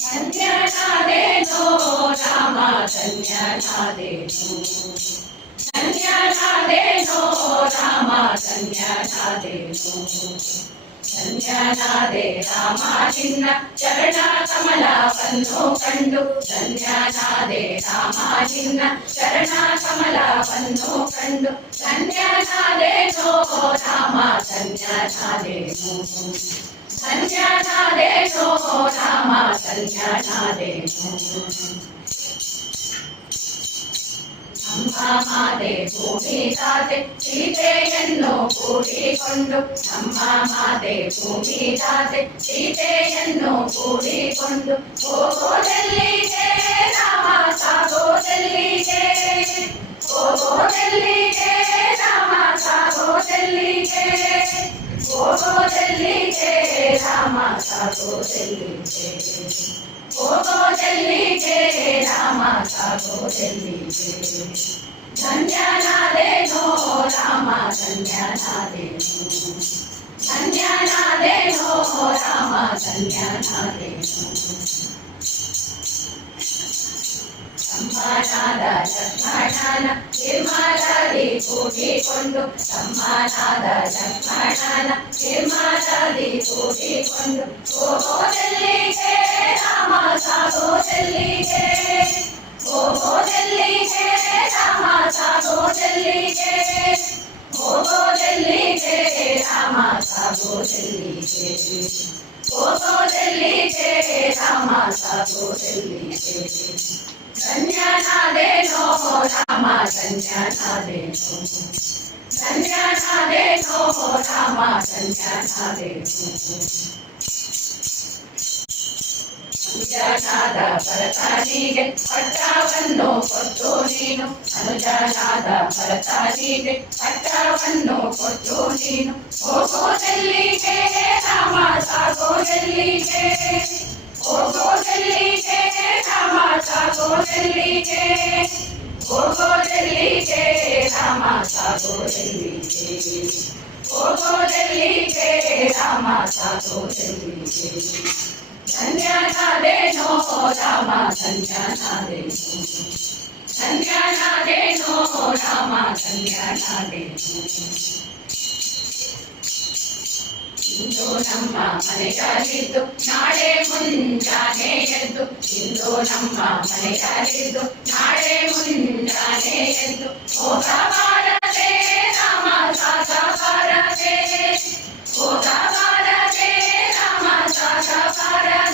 ಧನ್ಯನಾದೇನೋ ರಾಮ ಧನ್ಯನಾದೇನೋ ಧನ್ಯನಾದೇನೋ ರಾಮ ಧನ್ಯನಾದೇನೋ ಧನ್ಯನಾದೆ ರಾಮ ನಿನ್ನ ಚರಣ ಕಮಲವನ್ನು ಕಂಡು ಧನ್ಯನಾದೆ ರಾಮ ನಿನ್ನ ಚರಣ ಕಮಲವನ್ನು ಕಂಡು ಧನ್ಯನಾದೇನೋ ರಾಮ ಧನ್ಯನಾದೇನೋ ಧನ್ಯನಾದೇನೋ ರಾಮ ಧನ್ಯನಾದೇನೋ ನಮ್ಮ ಮಾತೆ ಭೂಮಿ ತಾತೆ ಸೀತೆಯನ್ನು ಕೂಡಿಕೊಂಡು ನಮ್ಮ ಮಾತೆ ಭೂಮಿ ತಾತೆ ಸೀತೆಯನ್ನು ಕೂಡಿಕೊಂಡು ಹೋಗೋದೆಲ್ಲಿಗೆ ರಾಮ ಸಾಗೋದೆಲ್ಲಿಗೆ ಹೋಗೋದೆಲ್ಲಿಗೆ ರಾಮ ಸಾಗೋದೆಲ್ಲಿಗೆ ಹೋಗೋದೆಲ್ಲಿಗೆ ರಾಮ ಸಾಗೋದೆಲ್ಲಿಗೆ ಹೋಗೋದೆಲ್ಲಿಗೆ ರಾಮ ಸಾಗೋದೆಲ್ಲಿಗೆ ಧನ್ಯನಾದೇನೋ ರಾಮ ಧನ್ಯನಾದೇನೋ ಧನ್ಯನಾದೇನೋ ರಾಮ ಧನ್ಯನಾದೇನೋ ಸಮ್ಮಾನಾದ ಲಕ್ಷ್ಮಣನ ನಿರ್ಮಲದಿ ಕೂಡಿಕೊಂಡು ಸಮ್ಮಾನಾದ ಲಕ್ಷ್ಮಣನ ನಿರ್ಮಲದಿ ಕೂಡಿಕೊಂಡು ಹೋಗೋದೆಲ್ಲಿಗೆ ರಾಮ ಸಾಗೋದೆಲ್ಲಿಗೆ ಹೋಗೋದೆಲ್ಲಿಗೆ ರಾಮ ಸಾಗೋದೆಲ್ಲಿಗೆ ಹೋಗೋದೆಲ್ಲಿಗೆ ರಾಮ ಸಾಗೋದೆಲ್ಲಿಗೆ ಹೋಗೋದೆಲ್ಲಿಗೆ ರಾಮ ಸಾಗೋದೆಲ್ಲಿಗೆ ಧನ್ಯನಾದೇನೋ ರಾಮ ಧನ್ಯನಾದೇನೋ ಧನ್ಯನಾದೇನೋ ರಾಮ ಧನ್ಯನಾದೇನೋ ಅನುಜನಾದ ಭರತನಿಗೆ ಪಟ್ಟವನ್ನು ಕೊಟ್ಟು ನೀನು ಅನುಜನಾದ ಭರತನಿಗೆ ಪಟ್ಟವನ್ನು ಕೊಟ್ಟು ನೀನು ಹೋಗೋದೆಲ್ಲಿಗೆ ರಾಮ ಸಾಗೋದೆಲ್ಲಿಗೆ ಹೋಗೋದೆಲ್ಲಿಗೆ ರಾಮ ಸಾಗೋದೆಲ್ಲಿಗೆ ಹೋಗೋದೆಲ್ಲಿಗೆ ರಾಮ ಸಾಗೋದೆಲ್ಲಿಗೆ ಹೋಗೋದೆಲ್ಲಿಗೆ ರಾಮ ಸಾಗೋದೆಲ್ಲಿಗೆ ಧನ್ಯನಾದೇನೋ ರಾಮ ಧನ್ಯನಾದೇನೋ ಧನ್ಯನಾದೇನೋ ರಾಮ ಧನ್ಯನಾದೇನೋ ಇಂದು ನಮ್ಮ ಮನೆಯಲ್ಲಿದ್ದು ನಾಳೆ ಮುಂಜಾನೆ ಎದ್ದು ಇಂದು ನಮ್ಮ ಮನೆಯಲ್ಲಿದ್ದು ನಾಳೆ ಮುಂಜಾನೆ ಎದ್ದು ಹೋಗಬಾರದೆ ರಾಮ ಸಾಗಬಾರದೆ ಹೋಗಬಾರದೆ ರಾಮ ಸಾಗಬಾರದೆ